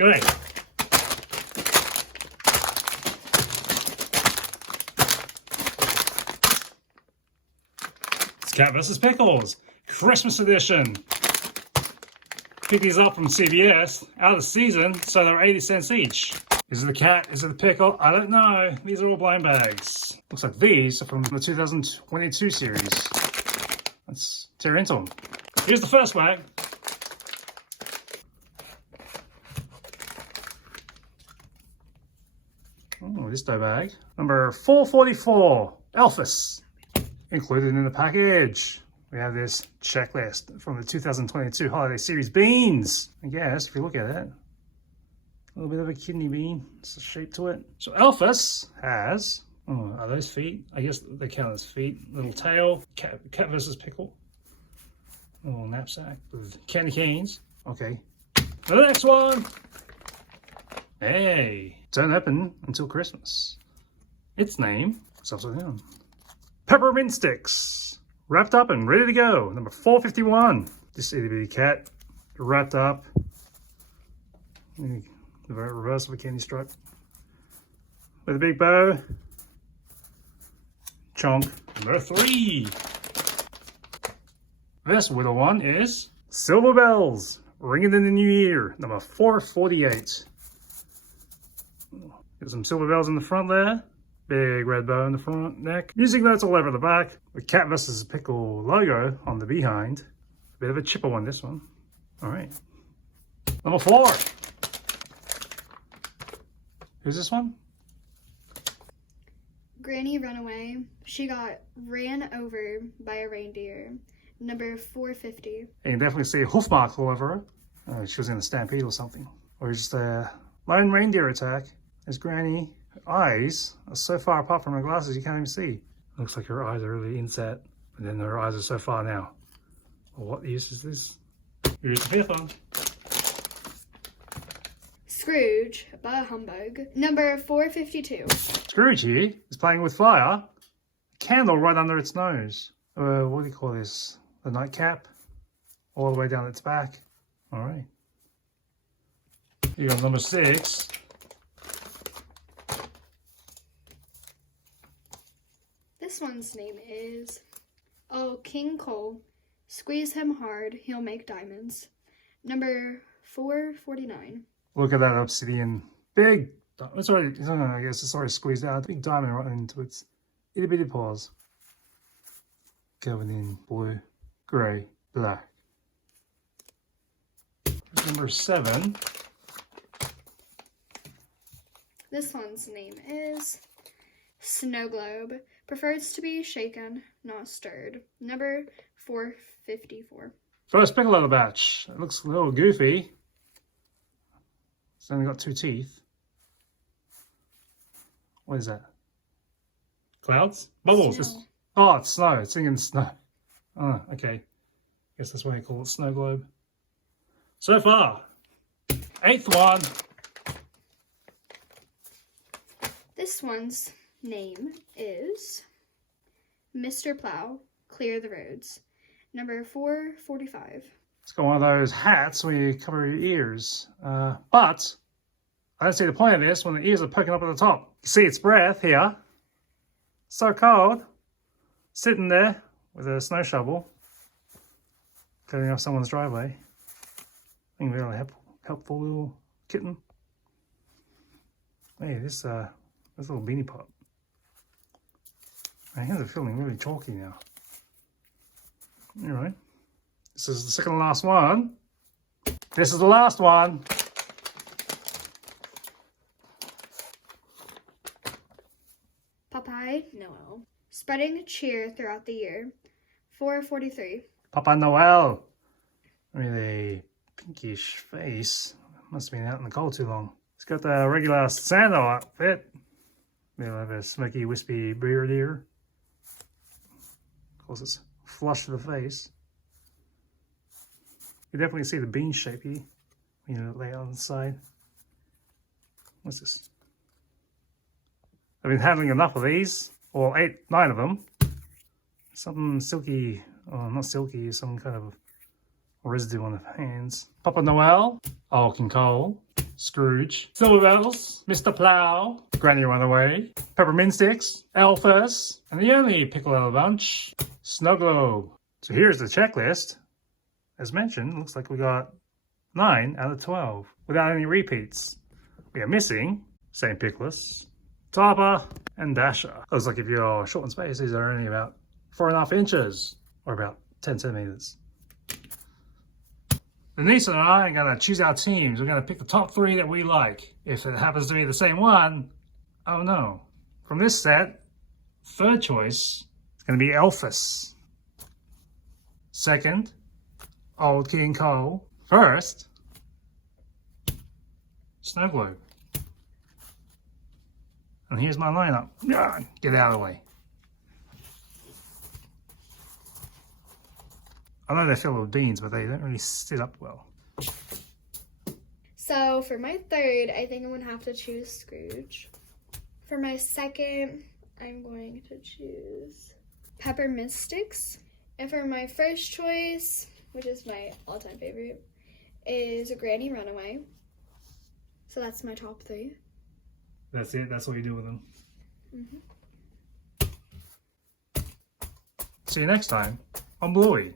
Go ahead. It's Cat vs. Pickles, Christmas edition. Pick these up from CVS, out of season, so they're 80 cents each. Is it the cat? Is it the pickle? I don't know. These are all blind bags. Looks like these are from the 2022 series. Let's tear into them. Here's the first bag. Oh, this dough bag. Number 444, Elfis. Included in the package, we have this checklist from the 2022 holiday series beans. I guess, if you look at it, a little bit of a kidney bean. It's a shape to it. So Elfis has, oh, are those feet? I guess they count as feet. Little tail, cat versus pickle. A little knapsack with candy canes. Okay. The next one. Hey, don't open until Christmas. Its name is upside down. Pepper Minsticks, wrapped up and ready to go. Number 451. This itty bitty cat, wrapped up. The reverse of a candy stripe. With a big bow. Chunk. Number 3. This little one is Silver Bells, ringing in the new year. Number 448. Got some silver bells in the front there. Big red bow in the front, neck. Music notes all over the back. The Cat vs. Pickle logo on the behind. A bit of a chipper one, this one. All right. Number 4. Who's this one? Granny Runaway. She got ran over by a reindeer. Number 450. You can definitely see a hoof mark all over her. She was in a stampede or something. Or just a lone reindeer attack. There's Granny. Her eyes are so far apart from her glasses you can't even see. Looks like her eyes are really inset, and then her eyes are so far now. Well, what use is this? Here's the 5th one. Scrooge, bah humbug. Number 452. Scrooge here is playing with fire. A candle right under its nose. What do you call this? The nightcap? All the way down its back. All right. You got number 6. This one's name is, oh, King Cole. Squeeze him hard, he'll make diamonds. Number 449. Look at that obsidian. Big, it's already, I guess it's already squeezed out. Big diamond right into its itty bitty paws. Covered in blue, grey, black. Number 7. This one's name is Snowglobe. Prefers to be shaken, not stirred. Number 454. First pickle of the batch. It looks a little goofy. It's only got 2 teeth. What is that? Clouds? Bubbles. Snow. Oh, it's snow. It's singing snow. Oh, okay. Guess that's why they call it Snow Globe. So far, 8th one. This one's name is Mr. Plow, Clear the Roads. Number 445. It's got one of those hats where you cover your ears. But I don't see the point of this when the ears are poking up at the top. You see its breath here. So cold. Sitting there with a snow shovel. Clearing off someone's driveway. I think really helpful little kitten. Hey, this little beanie pop. My hands are feeling really chalky now. Anyway, this is the second and last one. This is the last one. Papai Noel. Spreading cheer throughout the year. 443. Papai Noel. Really pinkish face. Must have been out in the cold too long. It's got the regular Santa outfit. We have a smoky, wispy beard here. Of course, it's flush to the face. You definitely see the bean shape here when you lay it on the side. What's this? I've been handling enough of these, or 8, 9 of them. Something silky, oh, not silky, some kind of residue on the hands. Papai Noel, Old King Cole, Scrooge, Silver Bells, Mr Plow, Granny Runaway, Pepper Minsticks, Elfis, and the only pickle of the bunch, Snowglobe. So here's the checklist. As mentioned, looks like we got 9 out of 12 without any repeats. We are missing St. Pickles, Topper, and Dasher. Looks like if you're short in space, these are only about 4.5 inches or about 10 centimeters. Denise and I are going to choose our teams. We're going to pick the top 3 that we like. If it happens to be the same one, oh no. From this set, third choice is going to be Elfis. Second, Old King Cole. First, Snowglobe. And here's my lineup. Get out of the way. I know they're filled with beans, but they don't really sit up well. So for my third, I think I'm going to have to choose Scrooge. For my second, I'm going to choose Pepper Minsticks. And for my first choice, which is my all-time favorite, is Granny Runaway. So that's my top 3. That's it? That's what you do with them? Mm-hmm. See you next time on Bluey.